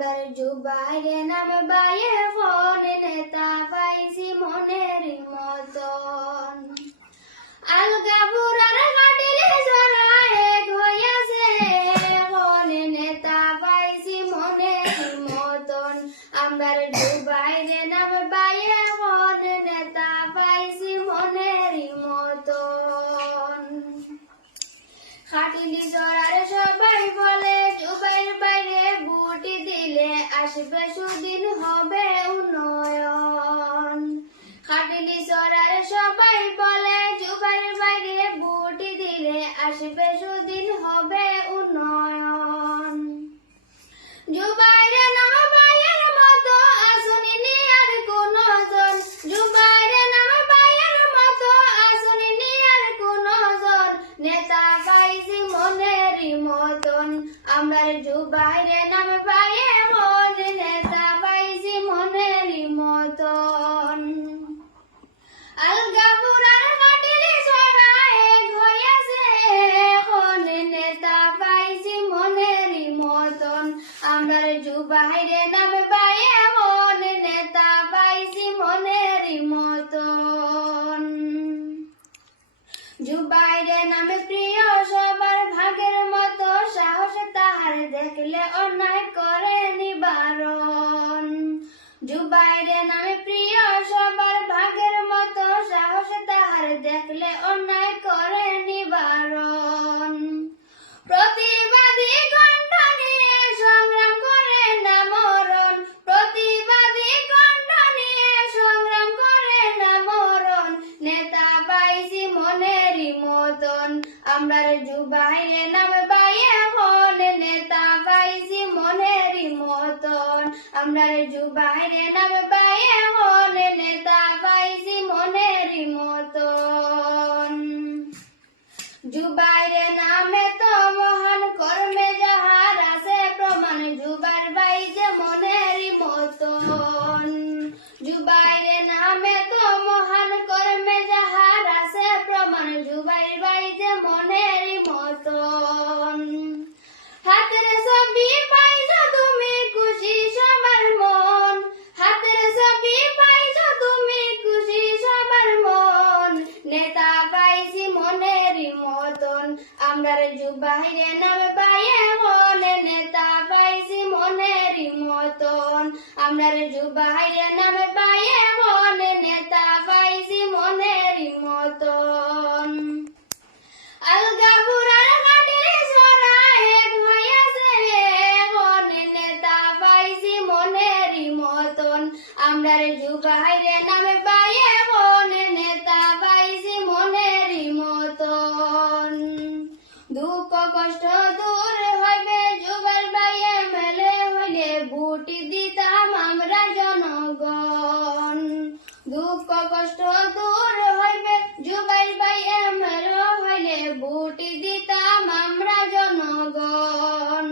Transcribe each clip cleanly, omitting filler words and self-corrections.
আমরা জুবাইরে নামে বাইয়ে ফোন নেতা পাইছি মনের মতন আলগা বুড়ার কাটিলে জড়ায় হইয়াছে ফোন নেতা পাইছি মনের মতন আমরা জুবাইরে নামে বাইয়ে ফোন নেতা পাইছি মনের মতন খাটিলি জড়ার সবাই বলে জুবাইর বাইরে বুটি দিলে আসবে সুদিন হবে উন্নয়ন খাটিলি জড়ার সবাই বলে জুবাইর বাইরে বুটি দিলে আসবে সুদিন হবে উন্নয়ন জুবাইরে নাম বাইয়ের মতো আসুনি আর কোনো জন জুবাইরে নাম বাইয়ের মতো আসুনি আর কোনো জন নেতা পাইছি মনের মতন আমরা জুবাইরে নাম বাইয়ে মন নেতা পাইছি মনের মতন আলগা বুড়ার কাটিলি সরায় হইয়াছে কোন নেতা পাইছি মনের মতন আমরা জুবাইরে নাম বাইয়ে মন নেতা পাইছি মনের মতন জুবাইরে নামে প্রিয় সবার ভাগের মতো সাহস তাহার দেখলে অন্যায় করে নিবারণ জুবাইরে নামে প্রিয় সবার ভাগের মতো সাহস তাহার দেখলে অন্যায় করে নিবারণ প্রতিবাদী কণ্ঠ নিয়ে সংগ্রাম করে না মরণ প্রতিবাদী কণ্ঠ নিয়ে সংগ্রাম করে না মরণ নেতা পাইছি মনের মতন আমরা জুবাইরে নাম বাইয়ে হন নেতা পাইছি মনের মতন আমরা জুবাইরে নাম বাইয়ে হন নেতা পাইছি মনের মতন জুবাইরে নামে তো মহান কর্মে যাহার আছে প্রমাণ জুবাইর বাই যে মনের মতন জুবাইরে নামে তো মহান কর্মে যাহার আছে প্রমাণ জুবাইর বাই যে মনের মতন হাতের ছবি পাইছো তুমি খুশি সবার মন হাতের ছবি পাইছো তুমি খুশি সবার মন নেতা পাইছি মনের মতন আমরা জুবাইরে নাম বাইয়ে মন নেতা পাইছি মনের মতন আমরা জুবাইরে নাম বাইয়ে মন নেতা পাইছি মনের মতন আলগা বুড়ার কাটিলে সরায় হইয়াছে মন নেতা পাইছি মনের মতন আমরা জুবাইরে নাম বাইয়ে মন নেতা পাইছি মনের মতন দুঃখ কষ্ট দূর হইবে জুবাইর বাইয়ে মেলে হইলে বুটি দিতাম আমরা জনগণ দুঃখ কষ্ট দূর হইবে জুবাইর বাইয়ে মেলে হইলে বুটি দিতাম আমরা জনগণ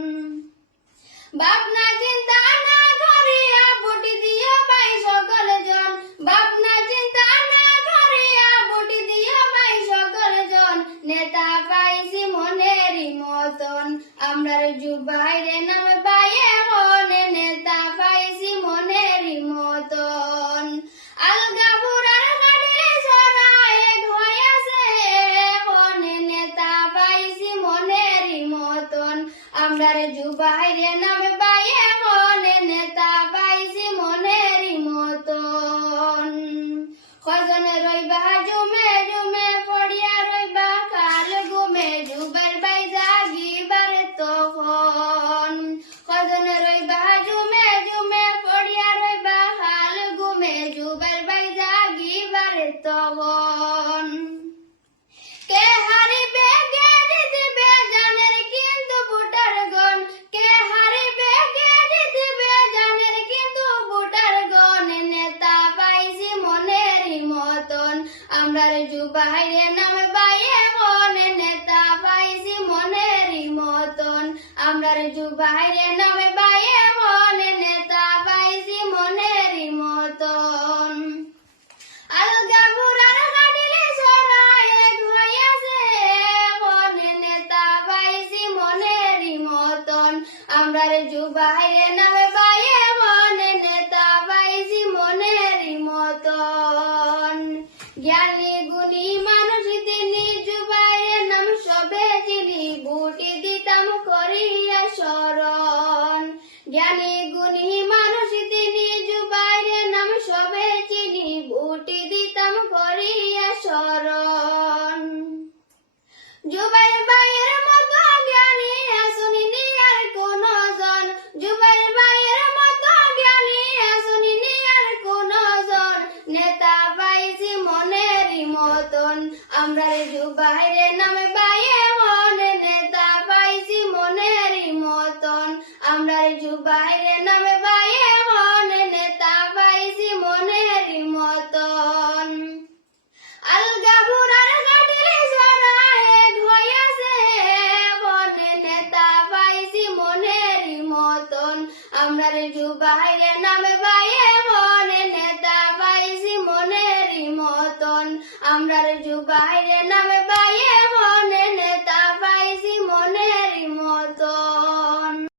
ভাবনা চিন্তা না করিয়া বুটি দিও ভাই সকল জন ভাবনা চিন্তা না করিয়া বুটি দিও ভাই সকল জন নেতা পাইছি মনের মতন আমরা জুবাইরে নাম বাইয়ে মন নেতা পাইছি মনের মতন আলগা বুড়ার কাটিলে সরায় হইয়াছে মন নেতা পাইছি মনের মতন আমরা জুবাইরে নাম বাইয়ে মন নেতা পাইছি মনের মতন খজনে রইবা জুমে জুমে পড়িয়া রইবা কাল ঘুমে জুবাইর বাই জাগিবার তখন খজনে রইবা জুমে জুমে পড়িয়া রইবা কাল ঘুমে জুবাইর বাই জাগিবার তখন কে হারিবে কে জিতবে জানের কিন্তু ভোটার গণ কে হারিবে কে জিতবে জানের কিন্তু ভোটার গণ নেতা পাইছি মনের মতন আমরা জুবাইরে নাম বাইয়ে মন নেতা পাইছি মনের মতন আমরা জুবাইরে নাম বাইয়ে মন নেতা পাইছি মনের মতন আলগা বুড়ার কাটিলে সরায় হইয়াছে মন নেতা পাইছি মনের মতন আমরা জুবাইরে নামে জ্ঞানী গুণী মানুষ তিনি, জুবাইরের নাম সবে চিনি, বুটি দিতাম করিয়া স্মরণ। জ্ঞানী গুণী মানুষ তিনি, জুবাইরের নাম সবে চিনি, বুটি দিতাম করিয়া স্মরণ। জুবাইর ভাইয়ের মতো জ্ঞানী আসুনি আর কোনো জন, জুবাইর ভাইয়ের মতো জ্ঞানী আসুনি আর কোনো জন, নেতা পাইছি মনেরই মতন, আমরা জুবাইরের নামে বাইয়ে মনে, নেতা পাইছি মনেরই মতন, আমরা জুবাইরের নামে বাইয়ে মনে, নেতা পাইছি মনেরই মতন। আলগা বুড়ার কাটিলে সোনায় হইয়াছে বনে, নেতা পাইছি মনেরই মতন, আমরা জুবাইরের নামে